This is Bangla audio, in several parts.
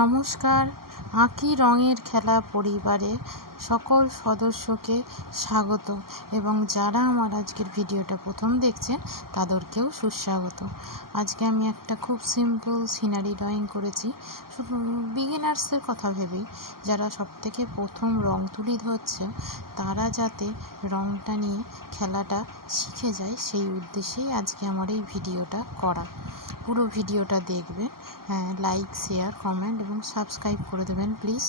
নমস্কার, আঁকি রঙের খেলা পরিবারে সকল সদস্যকে স্বাগত এবং যারা আমার আজকের ভিডিওটা প্রথম দেখছেন তাদেরকেও সুস্বাগত। আজকে আমি একটা খুব সিম্পল সিনারি ড্রয়িং করেছি, শুধু বিগিনার্সদের কথা ভেবেই, যারা সবথেকে প্রথম রং তুলি ধরছে তারা যাতে রংটা নিয়ে খেলাটা শিখে যায় সেই উদ্দেশ্যেই আজকে আমার এই ভিডিওটা করা। পুরো ভিডিওটা দেখবেন, লাইক, শেয়ার, কমেন্ট এবং সাবস্ক্রাইব করে দেবেন প্লিজ।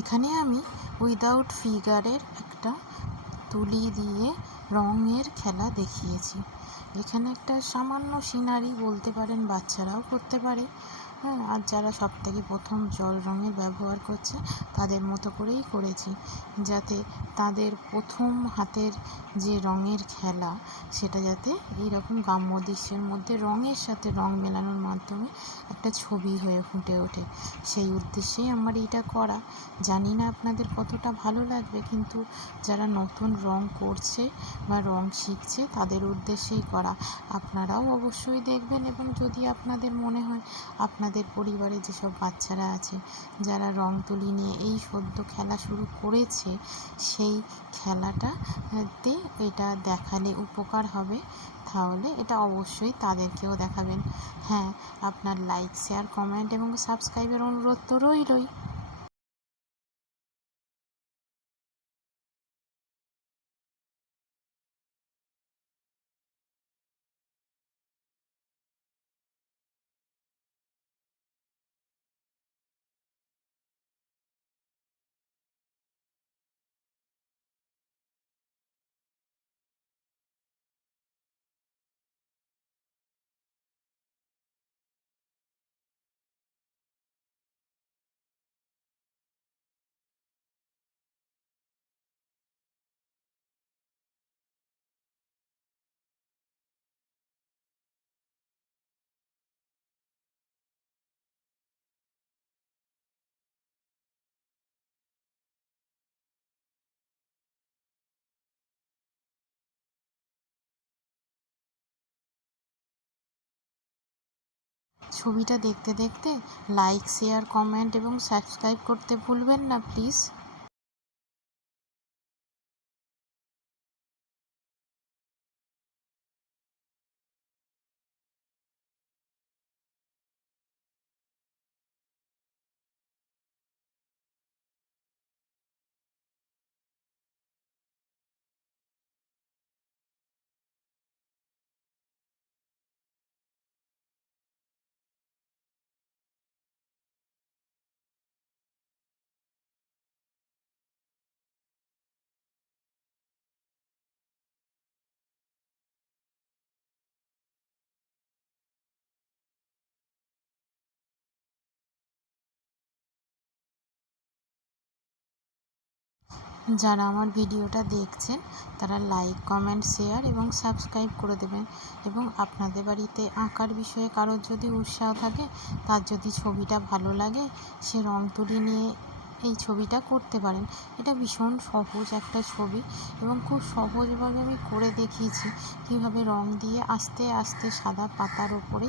এখানে আমি উইদাউট ফিগারের একটা তুলি দিয়ে রঙের খেলা দেখিয়েছি। এখানে একটা সামান্য সিনারি বলতে পারেন, বাচ্চারাও করতে পারে, আর যারা সব থেকে প্রথম জল রঙের ব্যবহার করছে তাদের মতো করেই করেছি, যাতে তাদের প্রথম হাতের যে রঙের খেলা সেটা যাতে এইরকম গ্রাম্য দৃশ্যের মধ্যে রঙের সাথে রং মেলানোর মাধ্যমে একটা ছবি হয়ে ফুটে ওঠে। সেই উদ্দেশ্যেই আমার এইটা করা। জানি না আপনাদের কতটা ভালো লাগবে, কিন্তু যারা নতুন রং করছে বা রং শিখছে তাদের উদ্দেশ্যেই করা। আপনারাও অবশ্যই দেখবেন এবং যদি আপনাদের মনে হয় আপনাদের পরিবারে যেসব বাচ্চারা আছে যারা রং তুলি নিয়ে এই সদ্য খেলা শুরু করেছে, সেই খেলাটাতে এটা দেখালে উপকার হবে, তাহলে এটা অবশ্যই তাদেরকেও দেখাবেন। হ্যাঁ, আপনার লাইক, শেয়ার, কমেন্ট এবং সাবস্ক্রাইবের অনুরোধ তো রইলই। ছবিটা দেখতে দেখতে লাইক, শেয়ার, কমেন্ট এবং সাবস্ক্রাইব করতে ভুলবেন না প্লিজ। যারা আমার ভিডিওটা দেখছেন তারা লাইক, কমেন্ট, শেয়ার এবং সাবস্ক্রাইব করে দেবেন। এবং আপনাদের বাড়িতে আঁকার বিষয়ে কারোর যদি উৎসাহ থাকে, তার যদি ছবিটা ভালো লাগে, সে রং তুলি নিয়ে এই ছবিটা করতে পারেন। এটা ভীষণ সহজ একটা ছবি এবং খুব সহজভাবে আমি করে দেখিয়েছি কীভাবে রং দিয়ে আস্তে আস্তে সাদা পাতার ওপরে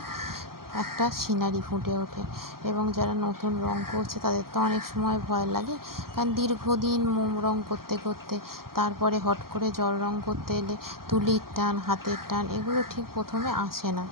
একটা সিনারি ফুটে ওঠে। এবং যারা নতুন রং করছে তাদের তো অনেক সময় ভয় লাগে, কারণ দীর্ঘদিন মোম রং করতে করতে তারপরে হট করে জল রং করতে এলে তুলির টান, হাতের টান এগুলো ঠিক প্রথমে আসে না,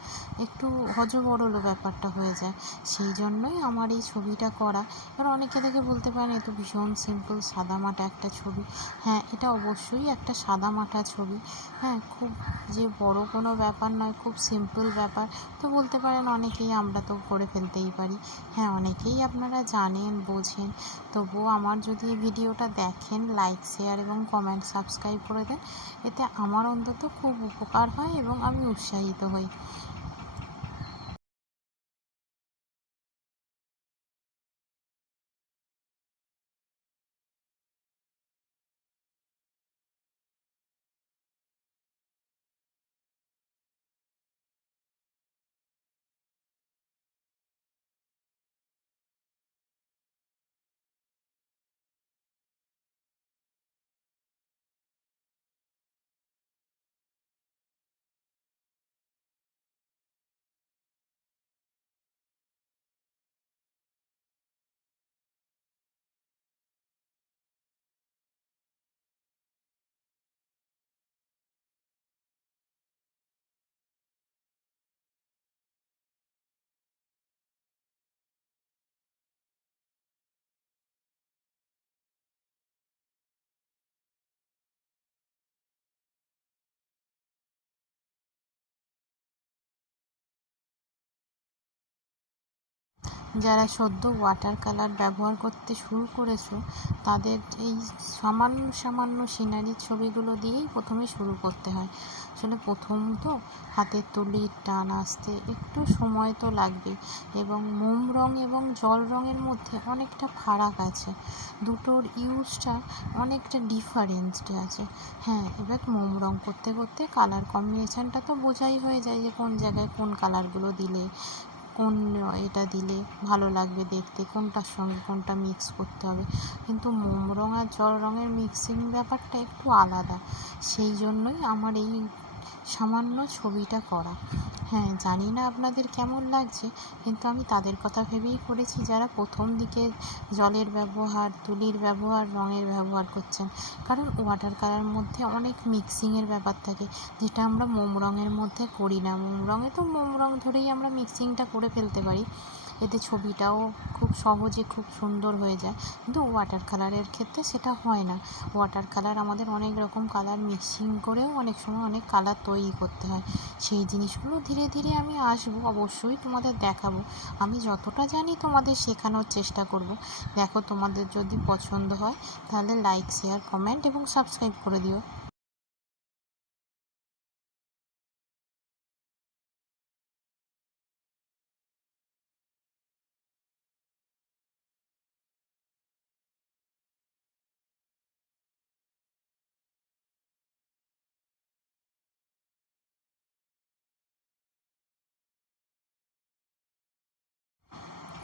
একটু হযবরল ব্যাপারটা হয়ে যায়। সেই জন্যই আমার এই ছবিটা করা। এবার অনেকে দেখে বলতে পারেন এ তো ভীষণ সিম্পল সাদামাটা একটা ছবি। হ্যাঁ, এটা অবশ্যই একটা সাদামাটা ছবি। হ্যাঁ, খুব যে বড় কোনো ব্যাপার নয়, খুব সিম্পল ব্যাপার। তো বলতে পারেন অনেকেই আমরা তো করে ফেলতেই পারি। হ্যাঁ, অনেকেই আপনারা জানেন, বোঝেন। তবুও আমার যদি এই ভিডিওটা দেখেন, লাইক, শেয়ার এবং কমেন্ট, সাবস্ক্রাইব করে দেন, এতে আমার অন্তত খুব উপকার হয় এবং আমি উৎসাহিত হই। যারা সদ্য ওয়াটার কালার ব্যবহার করতে শুরু করেছো, তাদের এই সামান্য সামান্য সিনারির ছবিগুলো দিয়েই প্রথমে শুরু করতে হয়। আসলে প্রথম তো হাতের তুলির টান আসতে একটু সময় তো লাগবে, এবং মোম রং এবং জল রঙের মধ্যে অনেকটা ফারাক আছে, দুটোর ইউজটা অনেকটা ডিফারেন্সড আছে। হ্যাঁ, এবার মোম রং করতে করতে কালার কম্বিনেশানটা তো বোঝাই হয়ে যায় যে কোন জায়গায় কোন কালারগুলো দিলে, কোন এটা দিলে ভালো লাগবে দেখতে, কোনটার সঙ্গে কোনটা মিক্স করতে হবে। কিন্তু মোম রং আর জল রঙের মিক্সিং ব্যাপারটা একটু আলাদা। সেই জন্যই আমার এই সামান্য ছবিটা করা। হ্যাঁ, জানি না আপনাদের কেমন লাগছে, কিন্তু আমি তাদের কথা ভেবেই করেছি যারা প্রথম দিকে জলের ব্যবহার, তুলির ব্যবহার, রঙের ব্যবহার করছেন। কারণ ওয়াটার কালারের মধ্যে অনেক মিক্সিংয়ের ব্যাপার থাকে, যেটা আমরা মোম রঙের মধ্যে করি না। মোম রঙে তো মোম রং ধরেই আমরা মিক্সিংটা করে ফেলতে পারি, এতে ছবিটাও খুব সহজে খুব সুন্দর হয়ে যায়। কিন্তু ওয়াটার কালারের ক্ষেত্রে সেটা হয় না। ওয়াটার কালার আমাদের অনেক রকম কালার মিক্সিং করেও অনেক সময় অনেক কালার তৈরি করতে হয়। সেই জিনিসগুলো ধীরে ধীরে আমি আসবো, অবশ্যই তোমাদের দেখাবো। আমি যতটা জানি তোমাদের শেখানোর চেষ্টা করব। দেখো, তোমাদের যদি পছন্দ হয় তাহলে লাইক, শেয়ার, কমেন্ট এবং সাবস্ক্রাইব করে দিও।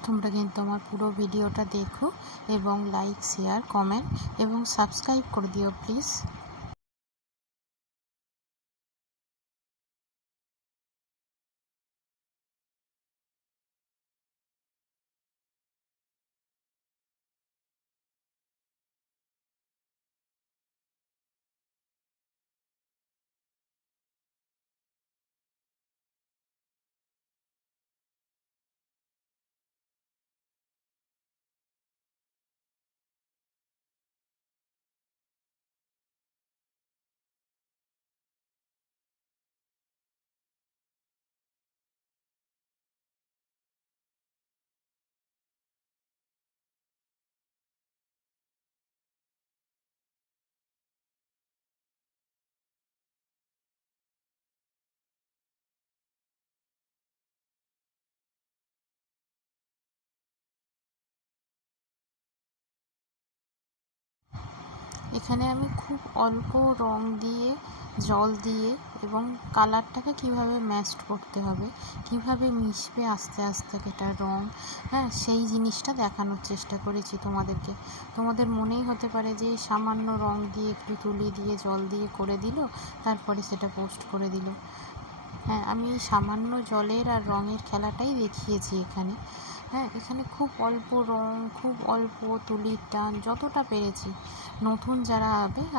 তোমরা কিন্তু আমার পুরো ভিডিওটা দেখো এবং লাইক, শেয়ার, কমেন্ট এবং সাবস্ক্রাইব করে দিও প্লিজ। এখানে আমি খুব অল্প রং দিয়ে, জল দিয়ে এবং কালারটাকে কীভাবে ম্যাচড করতে হবে, কীভাবে মিশবে আস্তে আস্তে এটা রং, হ্যাঁ, সেই জিনিসটা দেখানোর চেষ্টা করেছি তোমাদেরকে। তোমাদের মনেই হতে পারে যে সামান্য রং দিয়ে, একটু তুলি দিয়ে, জল দিয়ে করে দিল, তারপরে সেটা পোস্ট করে দিল। হ্যাঁ, আমি এই সামান্য জলের আর রঙের খেলাটাই দেখিয়েছি এখানে। হ্যাঁ, এখানে খুব অল্প রং, খুব অল্প তুলির টান, যতটা পেরেছি। নতুন যারা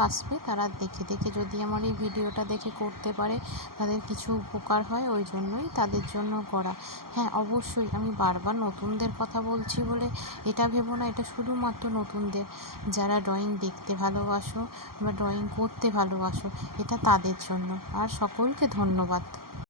আসবে তারা দেখে দেখে যদি আমার এই ভিডিওটা দেখে করতে পারে, তাদের কিছু উপকার হয়, ওই জন্যই তাদের জন্য করা। হ্যাঁ, অবশ্যই আমি বারবার নতুনদের কথা বলছি বলে এটা ভেবো না এটা শুধুমাত্র নতুনদের। যারা ড্রয়িং দেখতে ভালোবাসো বা ড্রয়িং করতে ভালোবাসো, এটা তাদের জন্য। আর সকলকে ধন্যবাদ।